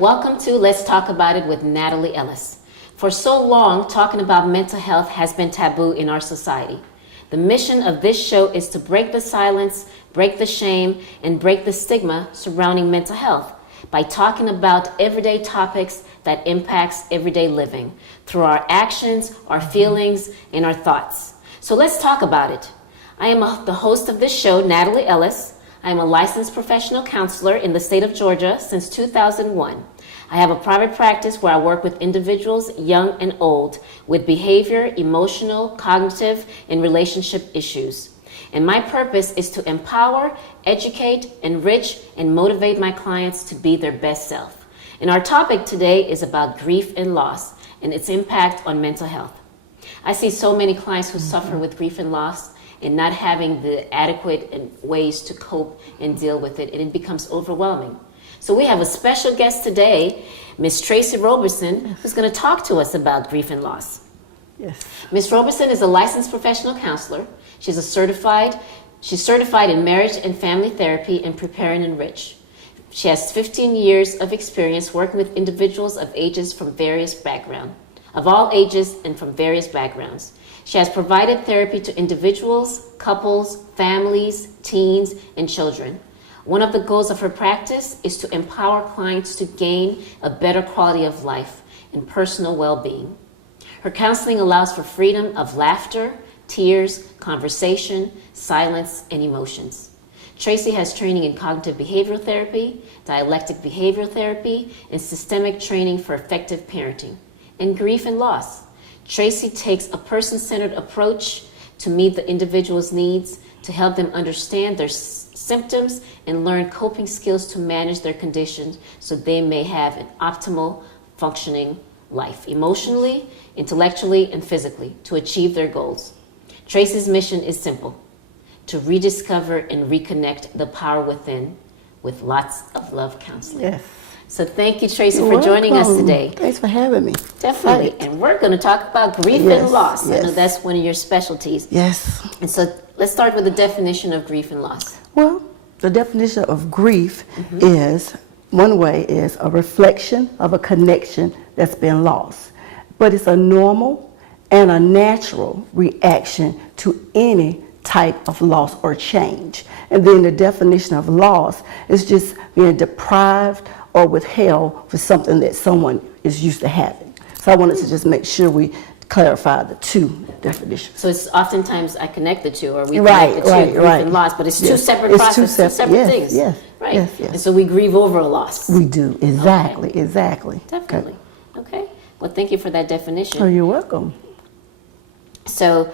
Welcome to Let's Talk About It with Nathalie Ellis. For so long, talking about mental health has been taboo in our society. The mission of this show is to break the silence, break the shame, and break the stigma surrounding mental health by talking about everyday topics that impacts everyday living through our actions, our feelings, and our thoughts. So let's talk about it. I am the host of this show, Nathalie Ellis. I am a licensed professional counselor in the state of Georgia since 2001. I have a private practice where I work with individuals, young and old, with behavior, emotional, cognitive, and relationship issues. And my purpose is to empower, educate, enrich, and motivate my clients to be their best self. And our topic today is about grief and loss and its impact on mental health. I see so many clients who suffer with grief and loss and not having the adequate ways to cope and deal with it, and it becomes overwhelming. So we have a special guest today, Miss Tracy Roberson, who's going to talk to us about grief and loss. Yes. Ms. Roberson is a licensed professional counselor. She's certified in marriage and family therapy and prepare and enrich. She has 15 years of experience working with individuals of all ages and from various backgrounds. She has provided therapy to individuals, couples, families, teens, and children. One of the goals of her practice is to empower clients to gain a better quality of life and personal well-being. Her counseling allows for freedom of laughter, tears, conversation, silence, and emotions. Tracy has training in cognitive behavioral therapy, dialectic behavioral therapy, and systemic training for effective parenting. And grief and loss. Tracy takes a person-centered approach to meet the individual's needs, to help them understand their symptoms and learn coping skills to manage their conditions so they may have an optimal functioning life, emotionally, intellectually, and physically, to achieve their goals. Tracy's mission is simple: to rediscover and reconnect the power within with lots of love counseling. Yes. So thank you, Tracy, You're for joining us welcome. today. Thanks for having me. Definitely. Right. And we're going to talk about grief Yes, and loss. I know yes. that's one of your specialties. Yes. And so let's start with the definition of grief and loss. Well, the definition of grief is, one way is a reflection of a connection that's been lost. But it's a normal and a natural reaction to any type of loss or change. And then the definition of loss is just being deprived or withheld for something that someone is used to having. So I wanted to just make sure we clarify the two definitions. So it's oftentimes I connect the two, or we Right, connect the two, right, grief right. and loss, but it's two Yes. separate It's processes, two separate yes, things. yes, Right? yes, yes. And so we grieve over a loss. We do, exactly, exactly. Definitely. Okay. Well, thank you for that definition. Oh, you're welcome. So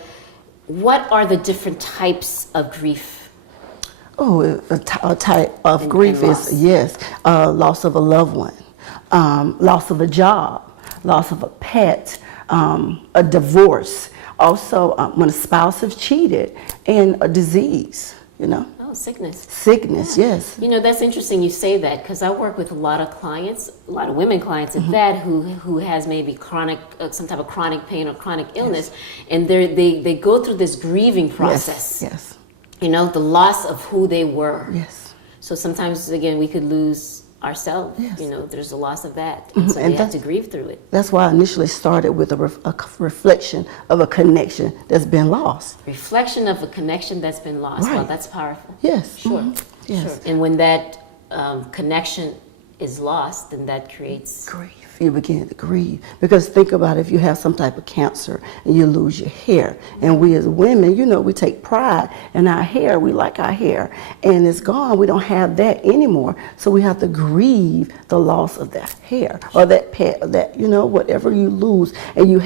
what are the different types of grief? Oh, a type of grief loss. is, yes, loss of a loved one, loss of a job, loss of a pet, a divorce, also when a spouse has cheated, and a disease, you know. Oh, sickness. Sickness, yes. You know, that's interesting you say that, because I work with a lot of clients, a lot of women clients at that, who has maybe chronic, some type of chronic pain or chronic illness, and they go through this grieving process. Yes, You know, the loss of who they were. yes. So sometimes, again, we could lose ourselves. Yes. You know, there's a loss of that. And so And we have to grieve through it. That's why I initially started with a reflection of a connection that's been lost. Reflection of a connection that's been lost. Right. Wow, that's powerful. Yes. Sure. Yes. Sure. And when that connection is lost, then that creates Grief. You begin to grieve. Because think about it, if you have some type of cancer and you lose your hair, and we as women, you know, we take pride in our hair, we like our hair, and it's gone, we don't have that anymore. So we have to grieve the loss of that hair or that pet or that, you know, whatever you lose. And you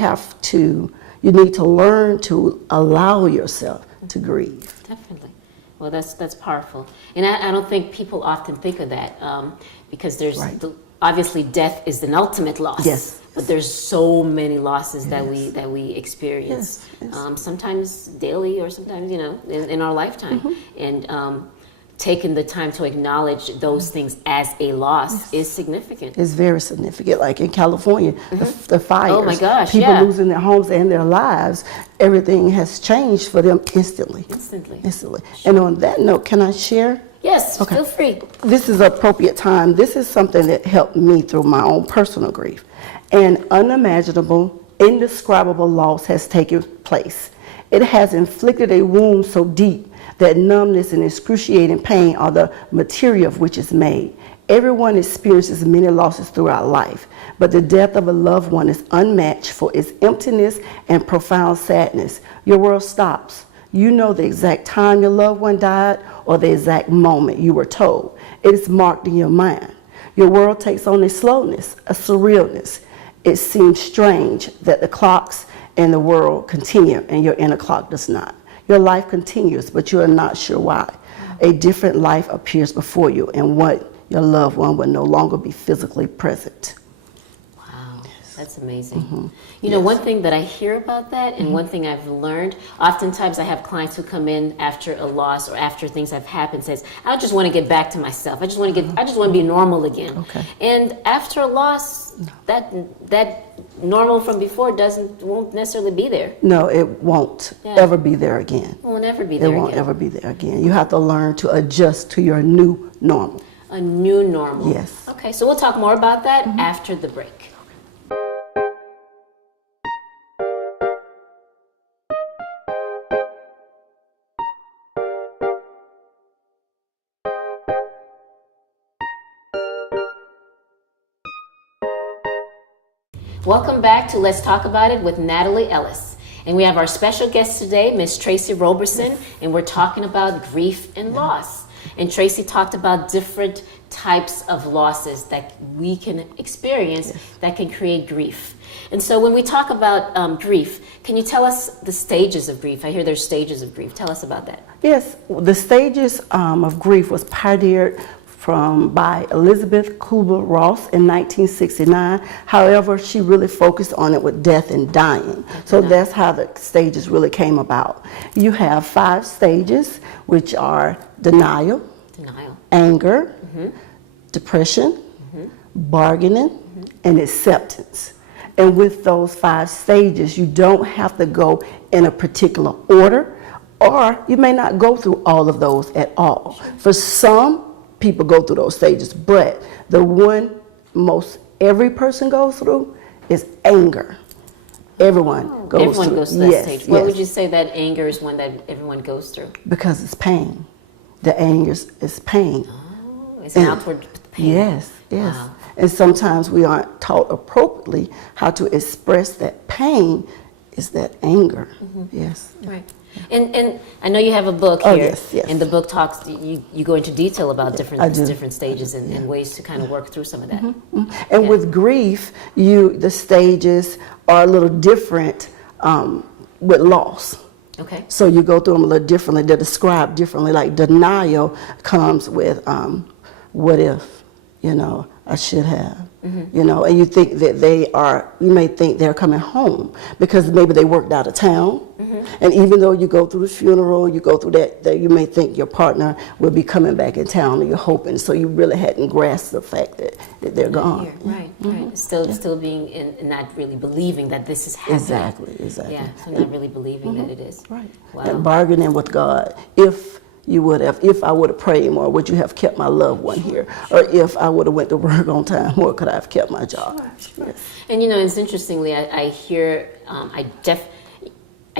need to learn to allow yourself to grieve. Definitely. Well, that's powerful. And I don't think people often think of that, because there's Right. obviously death is an ultimate loss. Yes. But there's so many losses that we experience. Yes, yes. Sometimes daily, or sometimes, you know, in our lifetime. And taking the time to acknowledge those things as a loss is significant. It's very significant. Like in California, the fires, Oh my gosh, people yeah. losing their homes and their lives, everything has changed for them instantly. Instantly. And on that note, can I share? Yes, Okay. feel free. This is appropriate time. This is something that helped me through my own personal grief. An unimaginable, indescribable loss has taken place. It has inflicted a wound so deep that numbness and excruciating pain are the material of which is made. Everyone experiences many losses throughout life, but the death of a loved one is unmatched for its emptiness and profound sadness. Your world stops. You know the exact time your loved one died or the exact moment you were told. It is marked in your mind. Your world takes on a slowness, a surrealness. It seems strange that the clocks in the world continue and your inner clock does not. Your life continues, but you are not sure why. A different life appears before you, and what your loved one will no longer be physically present. Wow, that's amazing. You know, one thing that I hear about that, and one thing I've learned, oftentimes I have clients who come in after a loss or after things have happened, says, I just want to get back to myself. I just want to be normal again. Okay. And after a loss, that normal from before won't necessarily be there. No, it won't ever be there again. It won't ever be there It won't again. ever be there again. You have to learn to adjust to your new normal. A new normal. Yes. Okay, so we'll talk more about that after the break. Welcome back to Let's Talk About It with Nathalie Ellis. And we have our special guest today, Miss Tracy Roberson, and we're talking about grief and loss. And Tracy talked about different types of losses that we can experience that can create grief. And so when we talk about grief, can you tell us the stages of grief? I hear there's stages of grief. Tell us about that. Yes, the stages of grief was pioneered by Elizabeth Kubler-Ross in 1969. However, she really focused on it with death and dying. So that's how the stages really came about. You have 5 stages, which are denial, anger, depression, bargaining, and acceptance. And with those 5 stages, you don't have to go in a particular order, or you may not go through all of those at all. For some people go through those stages, but the one most every person goes through is anger. Everyone goes through that stage. What would you say that anger is one that everyone goes through? Because it's pain. The anger is pain. Oh, it's an outward pain. Yes. Wow. And sometimes we aren't taught appropriately how to express that pain is that anger. Yes. Right. And I know you have a book here, yes. and the book talks. You go into detail about different stages and ways to kind of work through some of that. And with grief, the stages are a little different with loss. Okay. So you go through them a little differently. They're described differently. Like denial comes with what if, I should have. And you think that you may think they're coming home because maybe they worked out of town. And even though you go through the funeral, you go through that you may think your partner will be coming back in town, or you're hoping. So you really hadn't grasped the fact that they're gone. Right. Still being and not really believing that this is happening. Exactly. Yeah, so not really believing that it is. Right. Wow. And bargaining with God. If I would have prayed more, would you have kept my loved one here? Or if I would have went to work on time more, could I have kept my job? Sure. Yes. And it's interestingly, I hear, I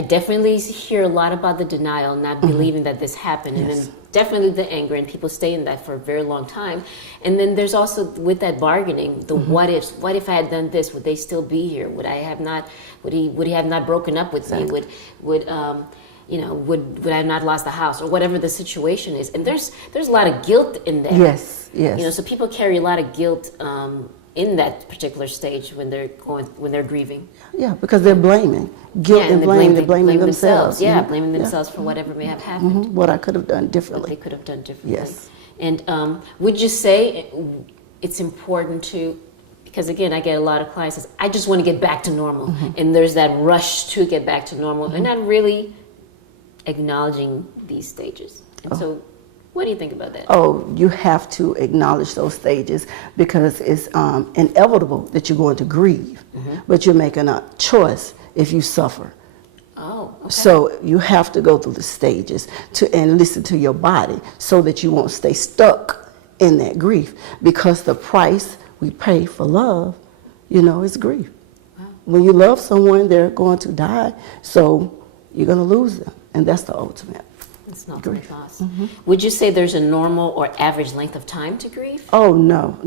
definitely hear a lot about the denial, not believing that this happened, and then definitely the anger, and people stay in that for a very long time. And then there's also with that bargaining, the what ifs. What if I had done this? Would they still be here? Would I have not? Would he have not broken up with me? Would I have not lost the house, or whatever the situation is? And there's a lot of guilt in that. Yes. So people carry a lot of guilt in that particular stage when they're grieving. Yeah, because they're blaming. Guilt and blame. They're blaming themselves. Yeah, blaming themselves for whatever may have happened. What I could have done What differently. they could have done differently. Yes. And would you say it's important to, because again, I get a lot of clients says, I just want to get back to normal. And there's that rush to get back to normal and not really acknowledging these stages. And so What do you think about that? Oh, you have to acknowledge those stages because it's inevitable that you're going to grieve, but you're making a choice if you suffer. Oh, okay. So you have to go through the stages and listen to your body so that you won't stay stuck in that grief, because the price we pay for love, is grief. Wow. When you love someone, they're going to die, so you're going to lose them, and that's the ultimate. It's not grief loss. Would you say there's a normal or average length of time to grieve? Oh, no.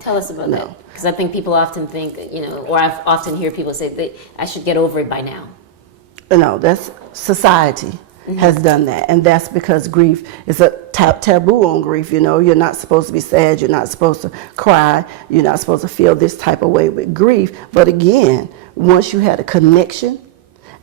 Tell us about that. Because I think people often think, or I've often hear people say, I should get over it by now. No, that's society has done that, and that's because grief is a taboo on grief. You're not supposed to be sad, you're not supposed to cry, you're not supposed to feel this type of way with grief. But again, once you had a connection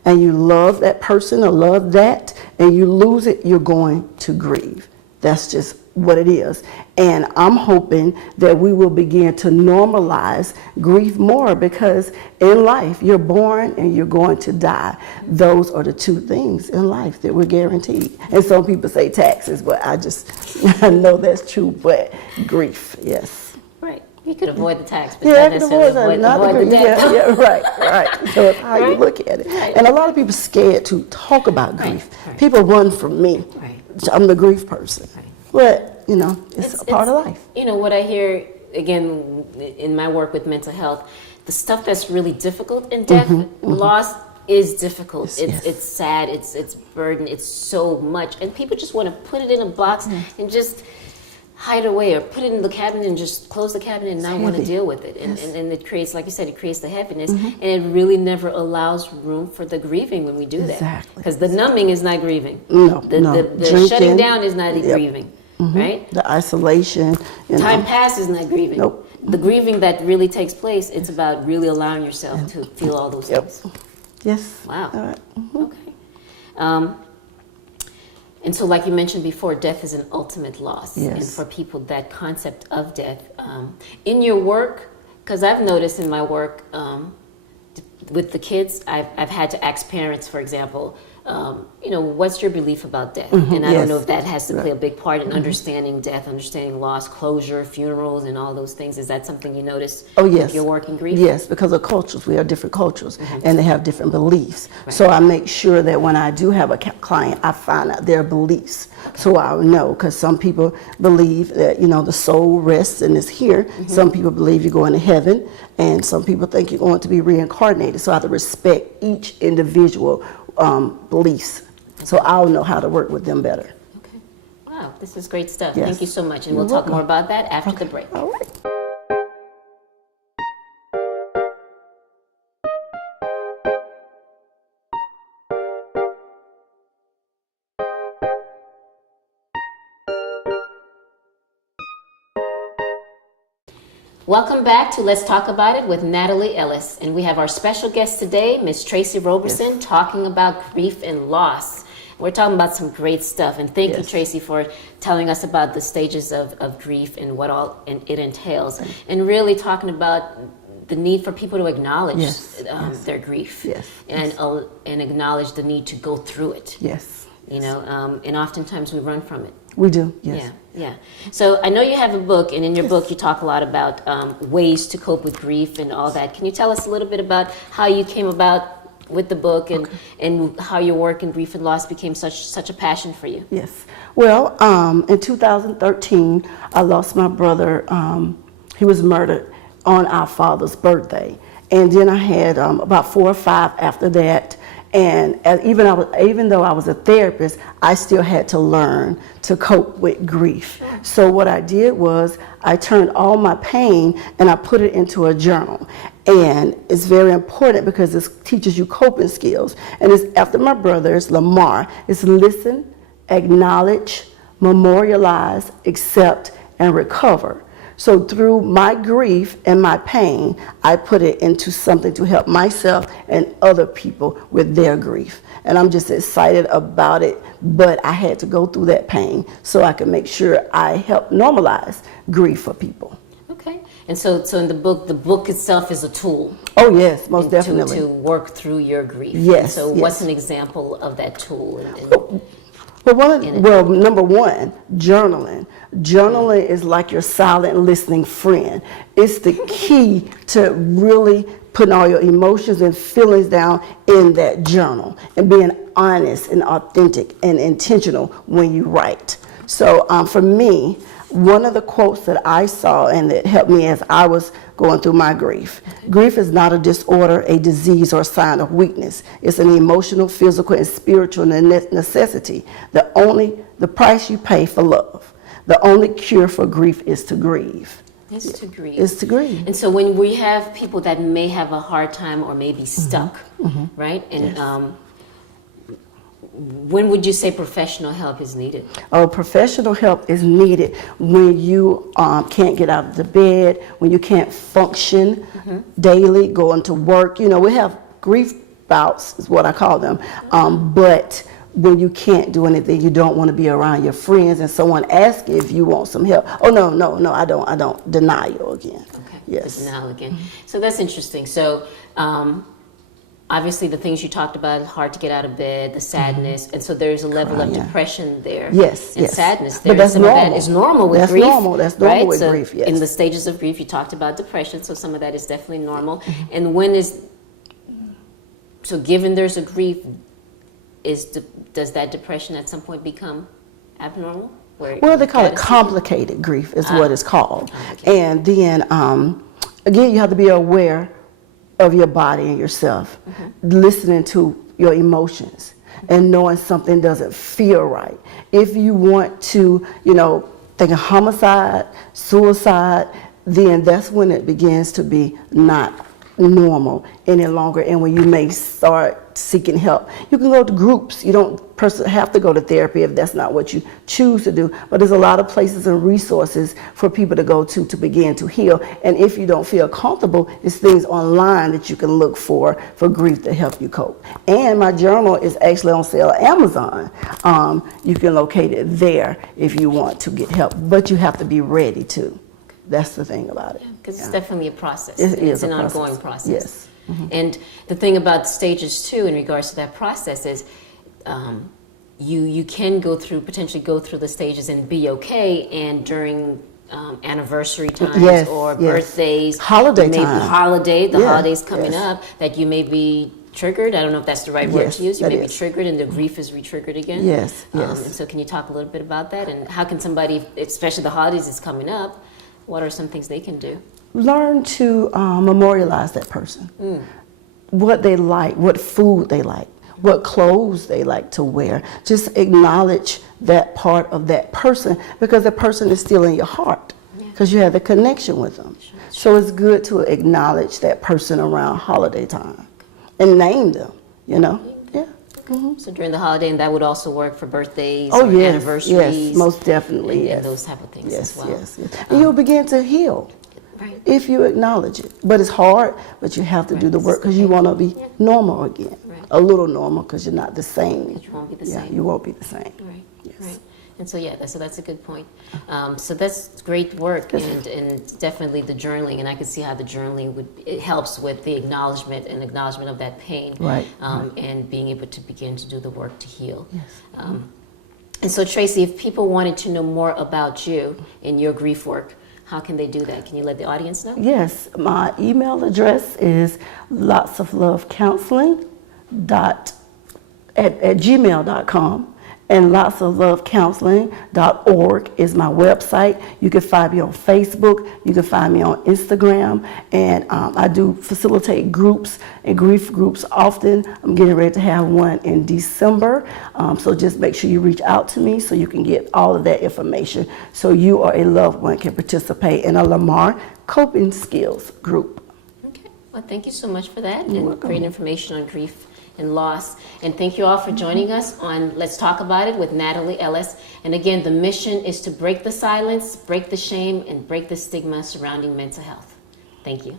and you love that person or love that and you lose it, you're going to grieve. That's just what it is. And I'm hoping that we will begin to normalize grief more, because in life, you're born and you're going to die. Those are the two things in life that we're guaranteed. And some people say taxes, but I know that's true, but grief, yes. Right. You could avoid the tax, but Yeah, not necessarily avoid the debt. Yeah, right. So it's how you look at it. Right. And a lot of people scared to talk about grief. Right. People run from me. Right. I'm the grief person. Right. But, it's a part of life. What I hear, again, in my work with mental health, the stuff that's really difficult in death, loss is difficult. It's sad, it's burden, it's so much. And people just want to put it in a box and just hide away, or put it in the cabinet and just close the cabinet and not want to deal with it. And it creates, like you said, it creates the heaviness, and it really never allows room for the grieving when we do that. Exactly. Because the numbing is not grieving. No. The shutting down is not grieving. Right? The isolation. Time past is not grieving. Nope. The grieving that really takes place, it's about really allowing yourself to feel all those things. Yes. Wow. All right. Okay. And so, like you mentioned before, death is an ultimate loss. Yes. And for people, that concept of death. In your work, because I've noticed in my work with the kids, I've had to ask parents, for example, what's your belief about death? And I don't know if that has to play a big part in understanding death, understanding loss, closure, funerals, and all those things. Is that something you notice with your work in grief? Yes, because of cultures. We are different cultures, and they have different beliefs. Right. So I make sure that when I do have a client, I find out their beliefs. Okay. So I'll know, because some people believe that, the soul rests and is here. Some people believe you're going to heaven, and some people think you're going to be reincarnated. So I have to respect each individual beliefs, so I'll know how to work with them better. Okay. Wow, this is great stuff. Yes. Thank you so much, and we'll talk more about that after the break. All right. Welcome back to Let's Talk About It with Nathalie Ellis. And we have our special guest today, Miss Tracy Roberson, talking about grief and loss. We're talking about some great stuff. And thank you, Tracy, for telling us about the stages of grief and what all it entails. And really talking about the need for people to acknowledge their grief. And acknowledge the need to go through it. Yes. And oftentimes we run from it. We do, yes. Yeah. So I know you have a book, and in your book you talk a lot about ways to cope with grief and all that. Can you tell us a little bit about how you came about with the book and how your work in grief and loss became such a passion for you? Yes. Well, in 2013, I lost my brother. He was murdered on our father's birthday. And then I had about 4 or 5 after that. And even though I was a therapist, I still had to learn to cope with grief. So what I did was I turned all my pain and I put it into a journal. And it's very important because it teaches you coping skills. And it's after my brother, it's Lamar. It's listen, acknowledge, memorialize, accept, and recover. So through my grief and my pain, I put it into something to help myself and other people with their grief. And I'm just excited about it, but I had to go through that pain so I could make sure I help normalize grief for people. Okay. And so in the book itself is a tool. Oh yes, most definitely. To work through your grief. Yes. So what's an example of that tool? Well, number one, journaling. Journaling is like your silent listening friend. It's the key to really putting all your emotions and feelings down in that journal and being honest and authentic and intentional when you write. So for me, one of the quotes that I saw and that helped me as I was going through my grief. Grief is not a disorder, a disease, or a sign of weakness. It's an emotional, physical, and spiritual necessity. The price you pay for love. The only cure for grief is to grieve. Is to grieve. Is to grieve. And so when we have people that may have a hard time or may be stuck, right? And Yes. When would you say professional help is needed? Oh, professional help is needed when you can't get out of the bed, when you can't function daily, going to work. You know, we have grief bouts, is what I call them. But when you can't do anything, you don't want to be around your friends, and someone asks you if you want some help. Oh, no, I don't. Denial again. Okay. Yes. Denial again. So that's interesting. So obviously the things you talked about, hard to get out of bed, the sadness, and so there's a level of depression there. Yes, and yes. sadness there. But that's some normal. of that is normal with That's grief. normal. That's normal right? with So grief, yes. in the stages of grief, you talked about depression, so some of that is definitely normal. And so given there's a grief, does that depression at some point become abnormal? Well, they call it complicated grief is what it's called. And then, again, you have to be aware of your body and yourself, listening to your emotions and knowing something doesn't feel right. If you want to, think of homicide, suicide, then that's when it begins to be not normal any longer, and when you may start seeking help. You can go to groups. You don't have to go to therapy if that's not what you choose to do, but there's a lot of places and resources for people to go to begin to heal. And if you don't feel comfortable, there's things online that you can look for grief to help you cope. And my journal is actually on sale at Amazon. You can locate it there if you want to get help, but you have to be ready to. That's the thing about it. Because it's definitely a process. It's an ongoing process. Yes. And the thing about stages too, in regards to that process, is you can potentially go through the stages and be okay, and during anniversary times or birthdays, holiday maybe time. The holidays coming up, that you may be triggered. I don't know if that's the right word to use. You may be triggered and the grief is re-triggered again. Yes. And so can you talk a little bit about that, and how can somebody, especially the holidays is coming up, what are some things they can do? Learn to memorialize that person. What they like, what food they like, what clothes they like to wear. Just acknowledge that part of that person, because that person is still in your heart, because you have the connection with them. So it's good to acknowledge that person around holiday time and name them, So during the holiday, and that would also work for birthdays or anniversaries. Yes, most definitely, and those type of things as well. Yes. And you'll begin to heal. Right. If you acknowledge it. But it's hard, but you have to do the work, because you want to be normal again. Right. A little normal, because you're not the same. You won't be the same. You won't be the same. Right. Yes. Right. And so so that's a good point. So that's great work, and definitely the journaling, and I can see how the journaling it helps with the acknowledgement of that pain, Right. And being able to begin to do the work to heal. Yes. And so Tracy, if people wanted to know more about you and your grief work, how can they do that? Can you let the audience know? Yes, my email address is lotsoflovecounseling@gmail.com, and lotsoflovecounseling.org is my website. You can find me on Facebook. You can find me on Instagram, and I do facilitate groups and grief groups often. I'm getting ready to have one in December, so just make sure you reach out to me so you can get all of that information, so you or a loved one can participate in a Lamar coping skills group. Okay. Well, thank you so much for that, and great information on grief and loss. And thank you all for joining us on Let's Talk About It with Nathalie Ellis. And again, the mission is to break the silence, break the shame, and break the stigma surrounding mental health. Thank you.